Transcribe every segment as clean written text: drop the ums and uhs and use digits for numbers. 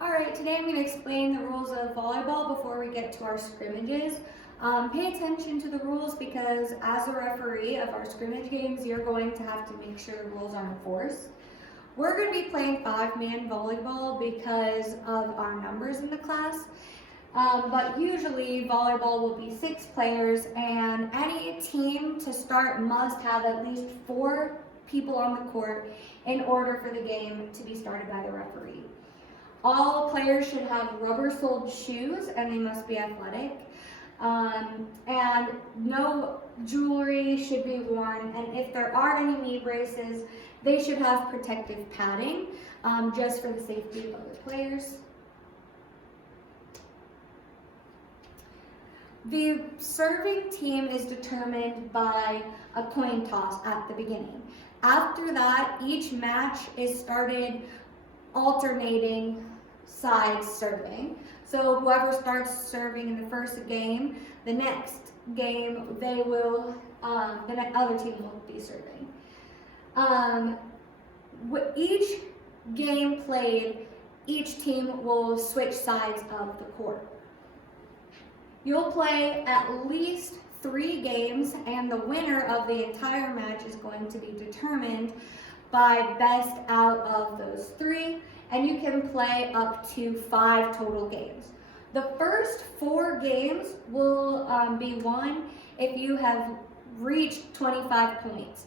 Alright, today I'm going to explain the rules of volleyball before we get to our scrimmages. Pay attention to the rules because as a referee of our scrimmage games, you're going to have to make sure the rules are enforced. We're going to be playing 5-man volleyball because of our numbers in the class. But usually volleyball will be 6 players, and any team to start must have at least 4 people on the court in order for the game to be started by the referee. All players should have rubber-soled shoes and they must be athletic. And no jewelry should be worn, and if there are any knee braces, they should have protective padding just for the safety of other players. The serving team is determined by a coin toss at the beginning. After that, each match is started alternating sides serving. So whoever starts serving in the first game, the next game the other team will be serving. Each game played, each team will switch sides of the court. You'll play at least 3 games, and the winner of the entire match is going to be determined by best out of those 3, and you can play up to 5 total games. The first 4 games will be won if you have reached 25 points,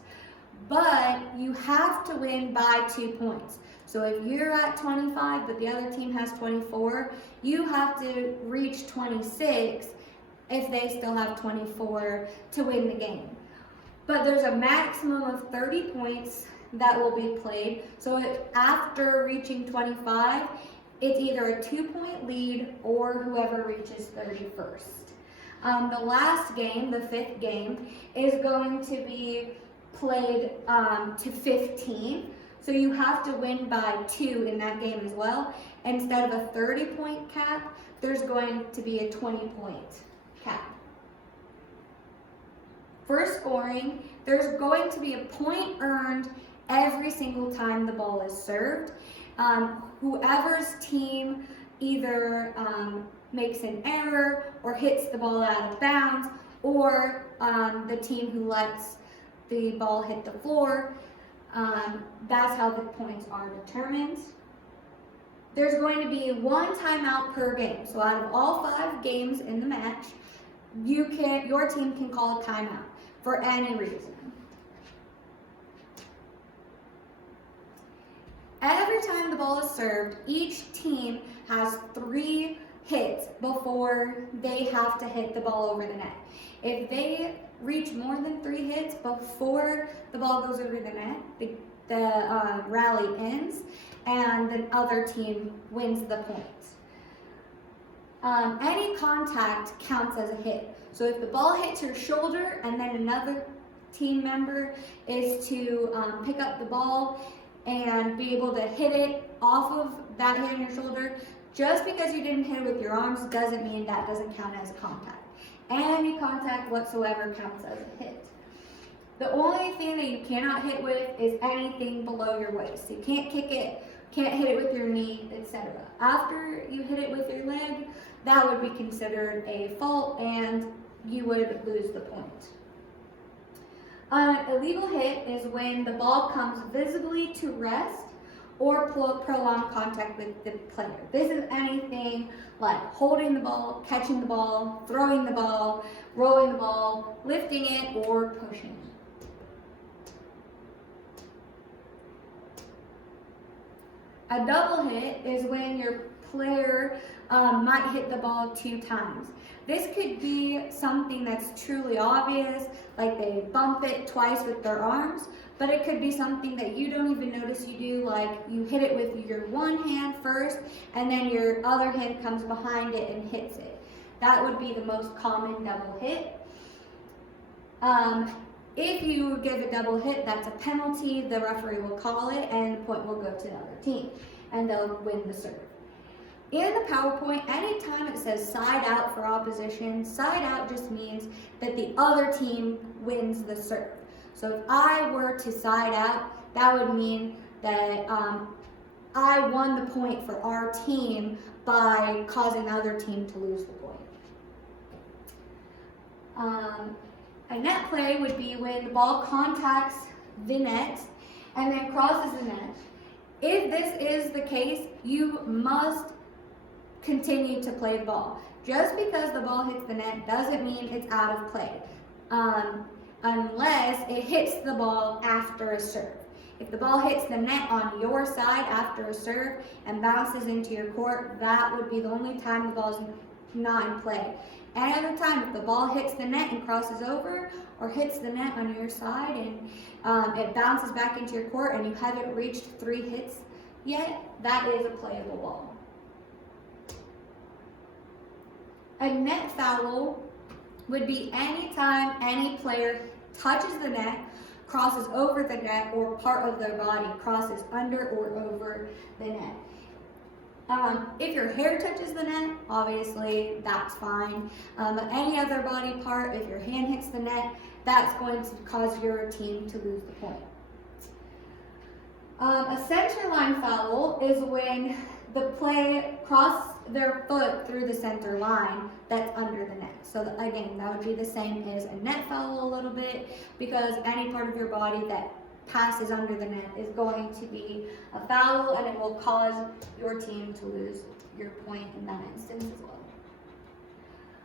but you have to win by 2 points. So if you're at 25 but the other team has 24, you have to reach 26 if they still have 24 to win the game. But there's a maximum of 30 points that will be played. So after reaching 25, it's either a 2-point lead or whoever reaches 30 first. The last game, the 5th game, is going to be played to 15. So you have to win by 2 in that game as well. Instead of a 30-point cap, there's going to be a 20-point cap. For scoring, there's going to be a point earned every single time the ball is served. Whoever's team either makes an error or hits the ball out of bounds, or the team who lets the ball hit the floor, that's how the points are determined. There's going to be 1 timeout per game. So out of all 5 games in the match, your team can call a timeout for any reason. Every time the ball is served, each team has 3 hits before they have to hit the ball over the net. If they reach more than 3 hits before the ball goes over the net, the rally ends and the other team wins the point. Any contact counts as a hit. So if the ball hits your shoulder and then another team member is to pick up the ball and be able to hit it off of that hit on your shoulder, just because you didn't hit it with your arms doesn't mean that doesn't count as a contact. Any contact whatsoever counts as a hit. The only thing that you cannot hit with is anything below your waist. You can't kick it, can't hit it with your knee, etc. After you hit it with your leg, that would be considered a fault and you would lose the point. An illegal hit is when the ball comes visibly to rest or prolonged contact with the player. This is anything like holding the ball, catching the ball, throwing the ball, rolling the ball, lifting it, or pushing it. A double hit is when your player might hit the ball 2 times. This could be something that's truly obvious, like they bump it twice with their arms, but it could be something that you don't even notice you do, like you hit it with your one hand first, and then your other hand comes behind it and hits it. That would be the most common double hit. If you give a double hit, that's a penalty. The referee will call it, and the point will go to the other team, and they'll win the serve. In the PowerPoint, anytime it says side out for opposition, side out just means that the other team wins the serve. So if I were to side out, that would mean that I won the point for our team by causing the other team to lose the point. A net play would be when the ball contacts the net and then crosses the net. If this is the case, you must continue to play the ball. Just because the ball hits the net doesn't mean it's out of play, unless it hits the ball after a serve. If the ball hits the net on your side after a serve and bounces into your court, that would be the only time the ball is not in play. Any other time, if the ball hits the net and crosses over, or hits the net on your side and it bounces back into your court and you haven't reached 3 hits yet, that is a playable ball. A net foul would be any time any player touches the net, crosses over the net, or part of their body crosses under or over the net. If your hair touches the net, obviously that's fine. But any other body part, if your hand hits the net, that's going to cause your team to lose the point. A center line foul is when the play crosses their foot through the center line that's under the net. So again, that would be the same as a net foul a little bit, because any part of your body that passes under the net is going to be a foul, and it will cause your team to lose your point in that instance as well.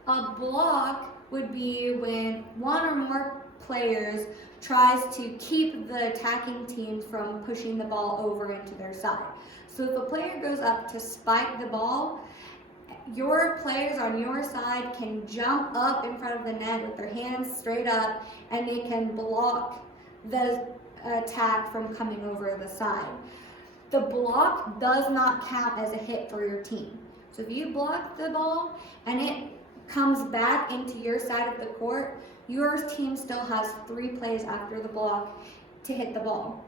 A block would be when one or more players tries to keep the attacking team from pushing the ball over into their side. So if a player goes up to spike the ball, your players on your side can jump up in front of the net with their hands straight up, and they can block the attack from coming over the side. The block does not count as a hit for your team. So if you block the ball and it comes back into your side of the court, your team still has 3 plays after the block to hit the ball.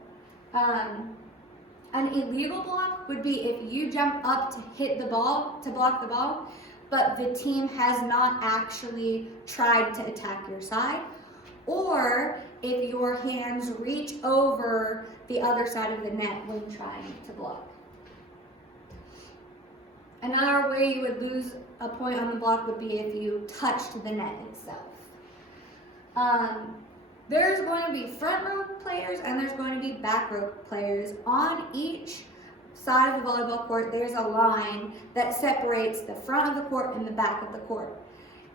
An illegal block would be if you jump up to hit the ball, to block the ball, but the team has not actually tried to attack your side, or if your hands reach over the other side of the net when trying to block. Another way you would lose a point on the block would be if you touched the net itself. There's going to be front row players and there's going to be back row players. On each side of the volleyball court, there's a line that separates the front of the court and the back of the court.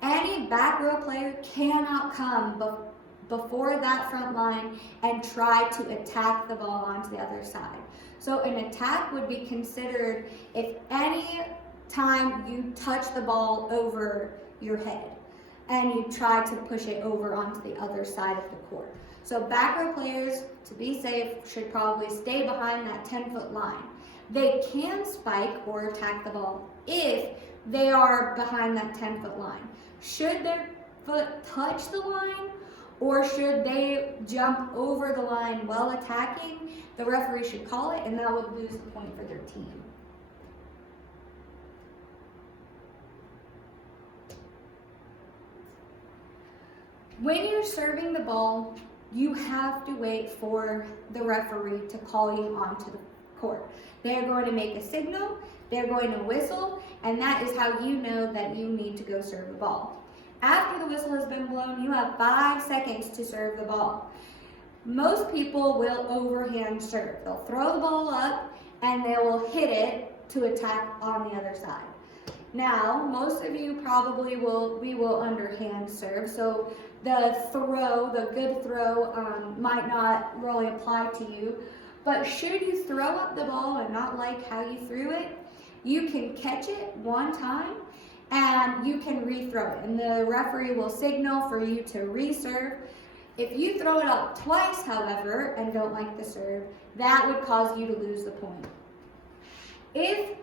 Any back row player cannot come before that front line and try to attack the ball onto the other side. So an attack would be considered if any time you touch the ball over your head and you try to push it over onto the other side of the court. So back row players, to be safe, should probably stay behind that 10-foot line. They can spike or attack the ball if they are behind that 10-foot line. Should their foot touch the line, or should they jump over the line while attacking, the referee should call it, and that would lose the point for their team. When you're serving the ball, you have to wait for the referee to call you onto the court. They're going to make a signal, they're going to whistle, and that is how you know that you need to go serve the ball. After the whistle has been blown, you have 5 seconds to serve the ball. Most people will overhand serve. They'll throw the ball up and they will hit it to attack on the other side. Now, most of you probably will underhand serve, so the good throw might not really apply to you. But should you throw up the ball and not like how you threw it, you can catch it one time and you can rethrow it, and the referee will signal for you to reserve. If you throw it up twice, however, and don't like the serve, that would cause you to lose the point. If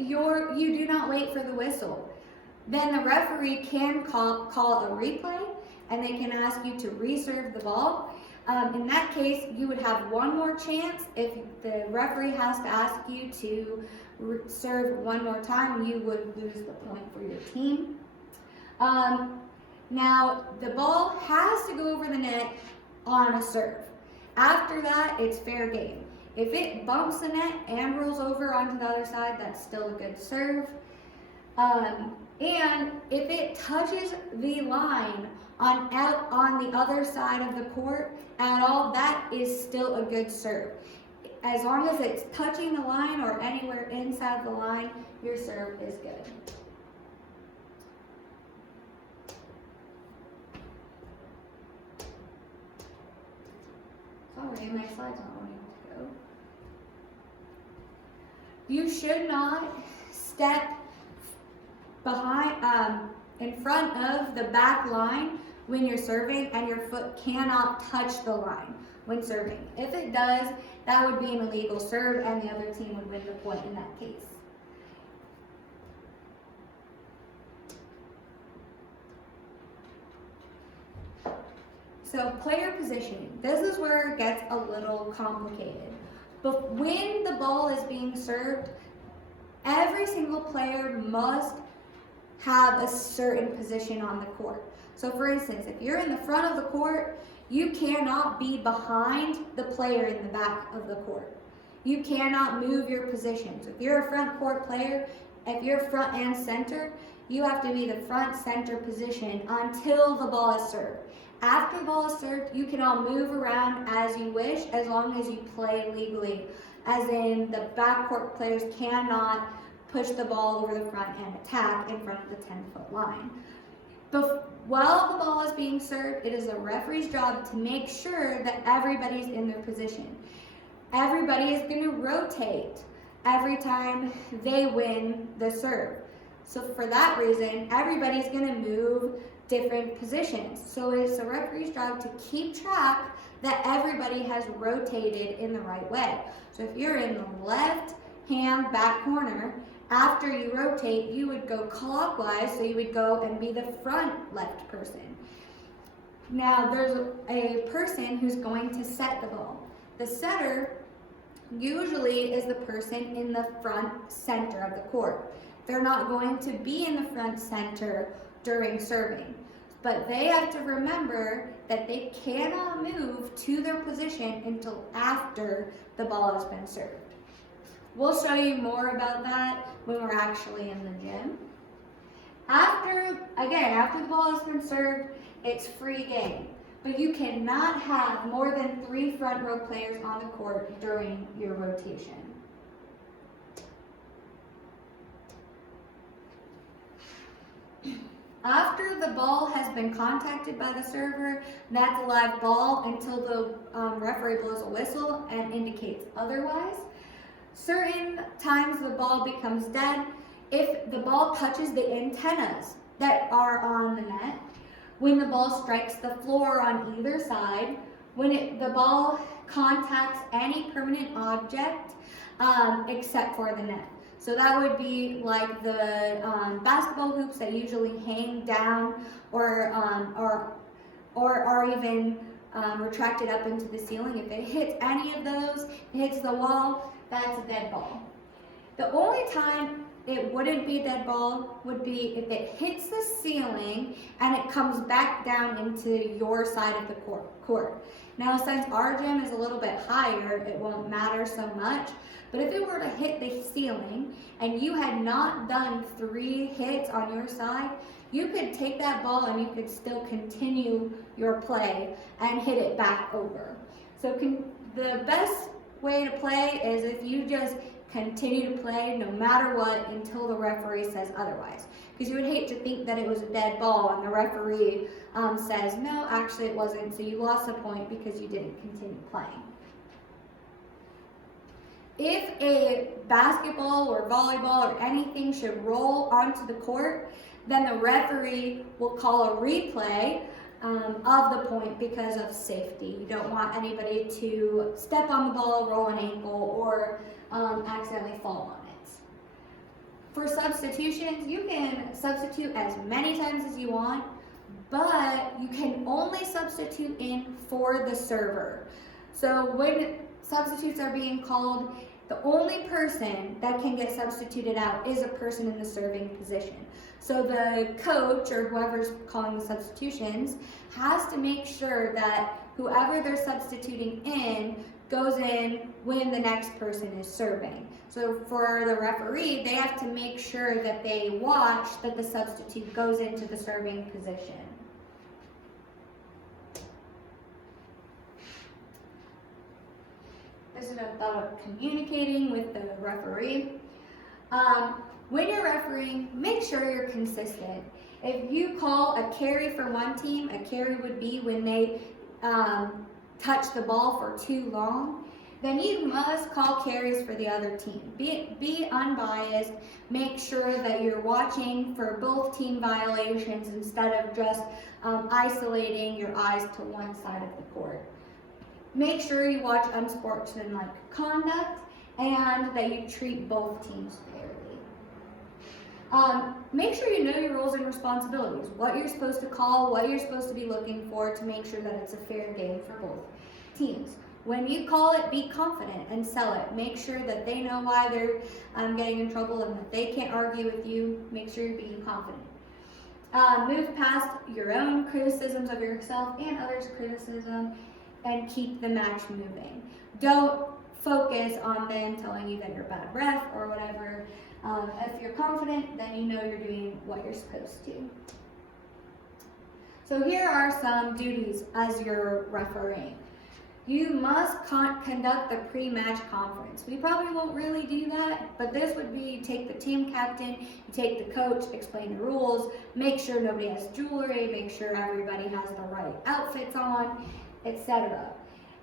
you do not wait for the whistle, then the referee can call a replay, and they can ask you to reserve the ball. In that case, you would have one more chance. If the referee has to ask you to serve one more time, you would lose the point for your team. Now, the ball has to go over the net on a serve. After that, it's fair game. If it bumps the net and rolls over onto the other side, that's still a good serve. And if it touches the line on the other side of the court at all, that is still a good serve. As long as it's touching the line or anywhere inside the line, your serve is good. Sorry, my slide's not wanting to go. You should not step behind, in front of the back line when you're serving, and your foot cannot touch the line when serving. If it does, that would be an illegal serve, and the other team would win the point in that case. So player positioning. This is where it gets a little complicated. But when the ball is being served, every single player must have a certain position on the court. So for instance, if you're in the front of the court, you cannot be behind the player in the back of the court. You cannot move your position. So if you're a front court player, if you're front and center, you have to be the front center position until the ball is served. After the ball is served, you can all move around as you wish, as long as you play legally. As in, the backcourt players cannot push the ball over the front and attack in front of the 10-foot line. But while the ball is being served, it is the referee's job to make sure that everybody's in their position. Everybody is going to rotate every time they win the serve. So for that reason, everybody's going to move different positions. So it's the referee's job to keep track that everybody has rotated in the right way. So if you're in the left hand back corner, after you rotate, you would go clockwise, so you would go and be the front left person. Now there's a person who's going to set the ball. The setter usually is the person in the front center of the court. They're not going to be in the front center during serving, but they have to remember that they cannot move to their position until after the ball has been served. We'll show you more about that when we're actually in the gym. After the ball has been served, it's free game. But you cannot have more than 3 front row players on the court during your rotation. After the ball has been contacted by the server, that's a live ball until the referee blows a whistle and indicates otherwise. Certain times the ball becomes dead if the ball touches the antennas that are on the net, when the ball strikes the floor on either side, when the ball contacts any permanent object except for the net. So that would be like the basketball hoops that usually hang down or are even retracted up into the ceiling. If it hits any of those, it hits the wall, that's a dead ball. The only time it wouldn't be a dead ball would be if it hits the ceiling and it comes back down into your side of the court. Now, since our gym is a little bit higher, it won't matter so much. But if it were to hit the ceiling and you had not done 3 hits on your side, you could take that ball and you could still continue your play and hit it back over. So the best way to play is if you just continue to play no matter what until the referee says otherwise. Because you would hate to think that it was a dead ball and the referee says, no, actually it wasn't, so you lost a point because you didn't continue playing. If a basketball or volleyball or anything should roll onto the court, then the referee will call a replay of the point because of safety. You don't want anybody to step on the ball, roll an ankle, or accidentally fall on it. For substitutions, you can substitute as many times as you want, but you can only substitute in for the server. So when substitutes are being called, the only person that can get substituted out is a person in the serving position. So the coach or whoever's calling the substitutions has to make sure that whoever they're substituting in goes in when the next person is serving. So for the referee, they have to make sure that they watch that the substitute goes into the serving position. This is about communicating with the referee. When you're refereeing, make sure you're consistent. If you call a carry for one team, a carry would be when they touch the ball for too long, then you must call carries for the other team. Be unbiased. Make sure that you're watching for both team violations instead of just isolating your eyes to one side of the court. Make sure you watch unsportsmanlike conduct and that you treat both teams fairly. Make sure you know your roles and responsibilities, what you're supposed to call, what you're supposed to be looking for to make sure that it's a fair game for both teams. When you call it, be confident and sell it. Make sure that they know why they're getting in trouble and that they can't argue with you. Make sure you're being confident. Move past your own criticisms of yourself and others' criticism and keep the match moving. Don't focus on them telling you that you're a bad ref or whatever. If you're confident, then you know you're doing what you're supposed to. So here are some duties as you're refereeing. You must conduct the pre-match conference. We probably won't really do that, but this would be you take the team captain, you take the coach, explain the rules, make sure nobody has jewelry, make sure everybody has the right outfits on, etc.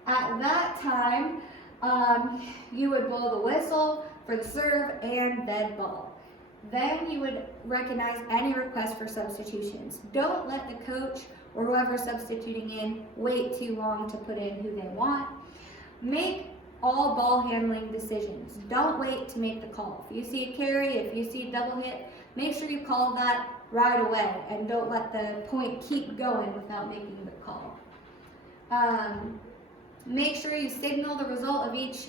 At that time, you would blow the whistle for the serve and dead ball. Then you would recognize any request for substitutions. Don't let the coach or whoever's substituting in wait too long to put in who they want. Make all ball handling decisions. Don't wait to make the call. If you see a carry, if you see a double hit, make sure you call that right away and don't let the point keep going without making the call. Make sure you signal the result of each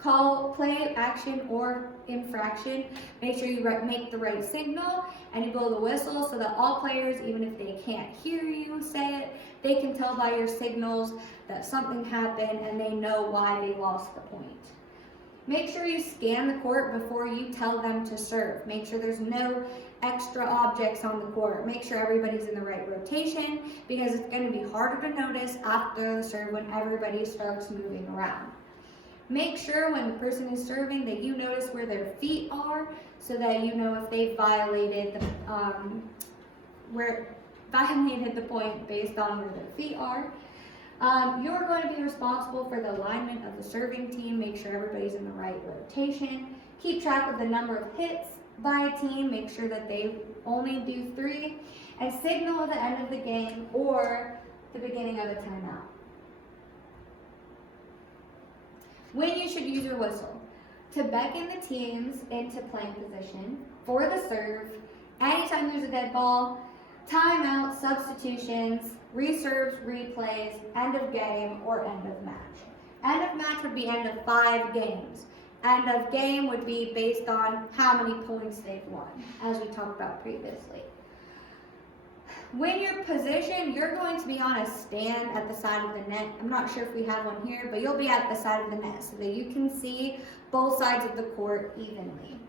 call, play, action, or infraction. Make sure you make the right signal and you blow the whistle so that all players, even if they can't hear you say it, they can tell by your signals that something happened and they know why they lost the point. Make sure you scan the court before you tell them to serve. Make sure there's no extra objects on the court. Make sure everybody's in the right rotation because it's going to be harder to notice after the serve when everybody starts moving around. Make sure when the person is serving that you notice where their feet are so that you know if they violated the point based on where their feet are. You're going to be responsible for the alignment of the serving team. Make sure everybody's in the right rotation. Keep track of the number of hits by a team. Make sure that they only do 3. And signal the end of the game or the beginning of a timeout. When you should use your whistle. To beckon the teams into playing position, for the serve, anytime there's a dead ball, timeout, substitutions, reserves, replays, end of game, or end of match. End of match would be end of 5 games. End of game would be based on how many points they've won, as we talked about previously. When you're positioned, you're going to be on a stand at the side of the net. I'm not sure if we have one here, but you'll be at the side of the net so that you can see both sides of the court evenly.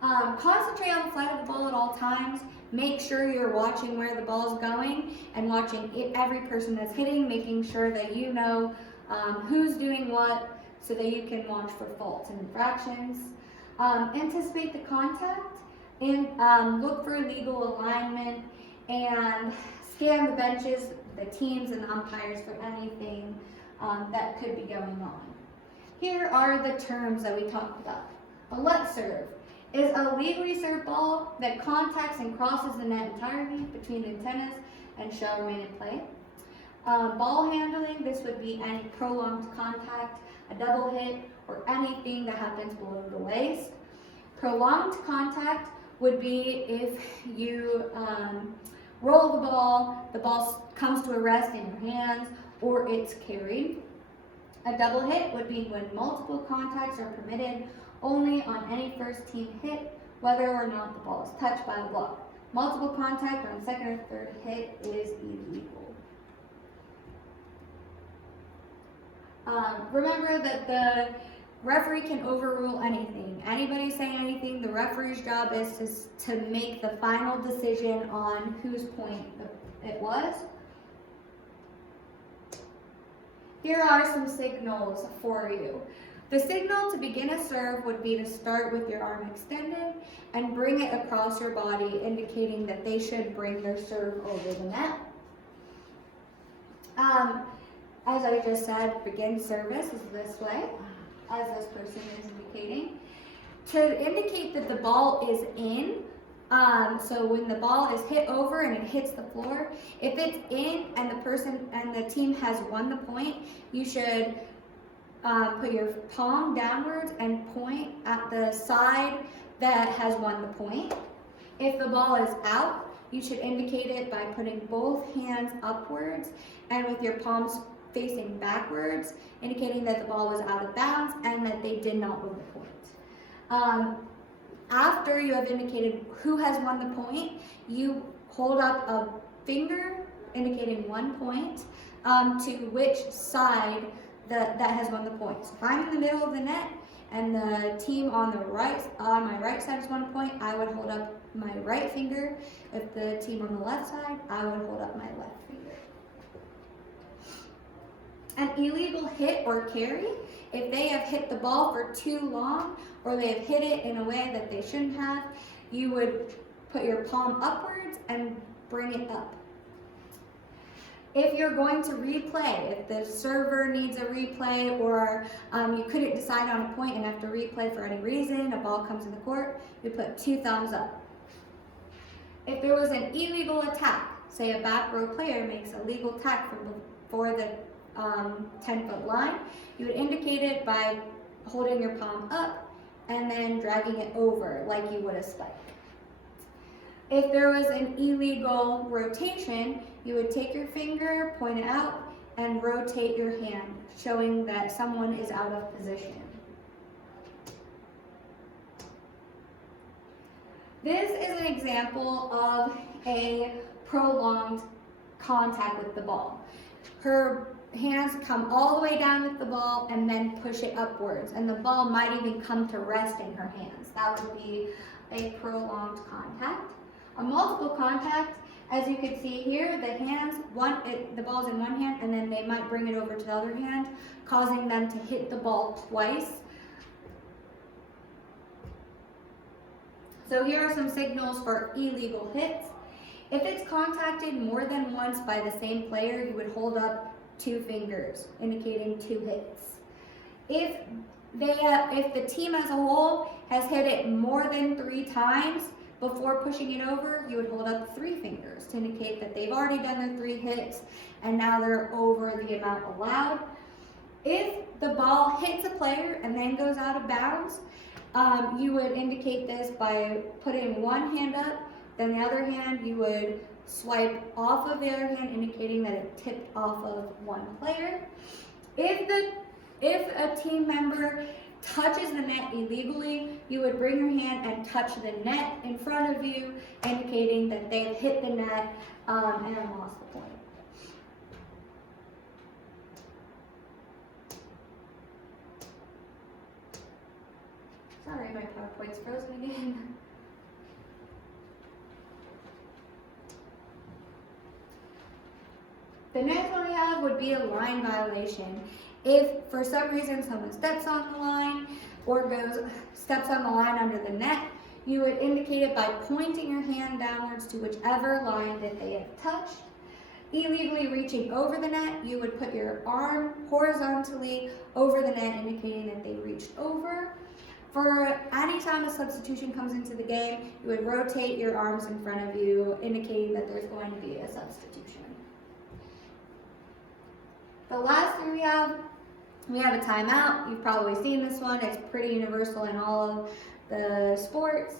Concentrate on the flight of the ball at all times. Make sure you're watching where the ball's going and watching every person that's hitting, making sure that you know who's doing what so that you can watch for faults and infractions. Anticipate the contact and look for legal alignment and scan the benches, the teams, and the umpires for anything that could be going on. Here are the terms that we talked about. A let serve is a legally served ball that contacts and crosses the net entirely between the antennas and shall remain in play. Ball handling, this would be any prolonged contact, a double hit, or anything that happens below the waist. Prolonged contact would be if you roll the ball comes to a rest in your hands, or it's carried. A double hit would be when multiple contacts are permitted only on any first team hit, whether or not the ball is touched by the block. Multiple contact on second or third hit is illegal. Remember that the referee can overrule anything. Anybody saying anything, the referee's job is to make the final decision on whose point it was. Here are some signals for you. The signal to begin a serve would be to start with your arm extended and bring it across your body, indicating that they should bring their serve over the net. As I just said, begin service is this way, as this person is indicating. To indicate that the ball is in, so when the ball is hit over and it hits the floor, if it's in and the person and the team has won the point, you should put your palm downwards and point at the side that has won the point. If the ball is out, you should indicate it by putting both hands upwards and with your palms facing backwards, indicating that the ball was out of bounds and that they did not win the point. After you have indicated who has won the point, you hold up a finger indicating 1 point to which side that has won the point. So if I'm in the middle of the net and the team on my right side has 1 point, I would hold up my right finger. If the team on the left side, I would hold up my left finger. An illegal hit or carry, if they have hit the ball for too long or they have hit it in a way that they shouldn't have, you would put your palm upwards and bring it up. If you're going to replay, if the server needs a replay or you couldn't decide on a point and have to replay for any reason, a ball comes in the court, you put 2 thumbs up. If there was an illegal attack, say a back row player makes a legal attack for the 10-foot line, you would indicate it by holding your palm up and then dragging it over like you would a spike. If there was an illegal rotation, you would take your finger, point it out, and rotate your hand, showing that someone is out of position. This is an example of a prolonged contact with the ball. Her hands come all the way down with the ball and then push it upwards, and the ball might even come to rest in her hands. That would be a prolonged contact. A multiple contact, as you can see here, the ball's in one hand and then they might bring it over to the other hand, causing them to hit the ball twice. So here are some signals for illegal hits. If it's contacted more than once by the same player, you would hold up 2 fingers, indicating 2 hits. If the team as a whole has hit it more than 3 times before pushing it over, you would hold up 3 fingers to indicate that they've already done their 3 hits and now they're over the amount allowed. If the ball hits a player and then goes out of bounds, you would indicate this by putting one hand up, then the other hand you would swipe off of the other hand, indicating that it tipped off of one player. If a team member touches the net illegally, you would bring your hand and touch the net in front of you, indicating that they've hit the net and lost the point. Sorry, my PowerPoint's frozen again. The next one we have would be a line violation. If for some reason someone steps on the line or steps on the line under the net, you would indicate it by pointing your hand downwards to whichever line that they have touched. Illegally reaching over the net, you would put your arm horizontally over the net, indicating that they reached over. For any time a substitution comes into the game, you would rotate your arms in front of you, indicating that there's going to be a substitution. The last thing we have a timeout. You've probably seen this one. It's pretty universal in all of the sports.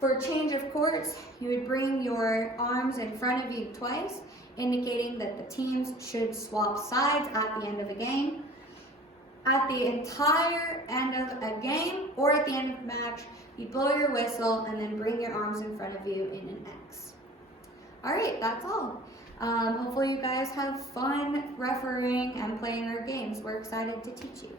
For change of courts, you would bring your arms in front of you twice, indicating that the teams should swap sides at the end of a game. At the entire end of a game or at the end of a match, you blow your whistle and then bring your arms in front of you in an X. All right, that's all. Hopefully you guys have fun refereeing and playing our games. We're excited to teach you.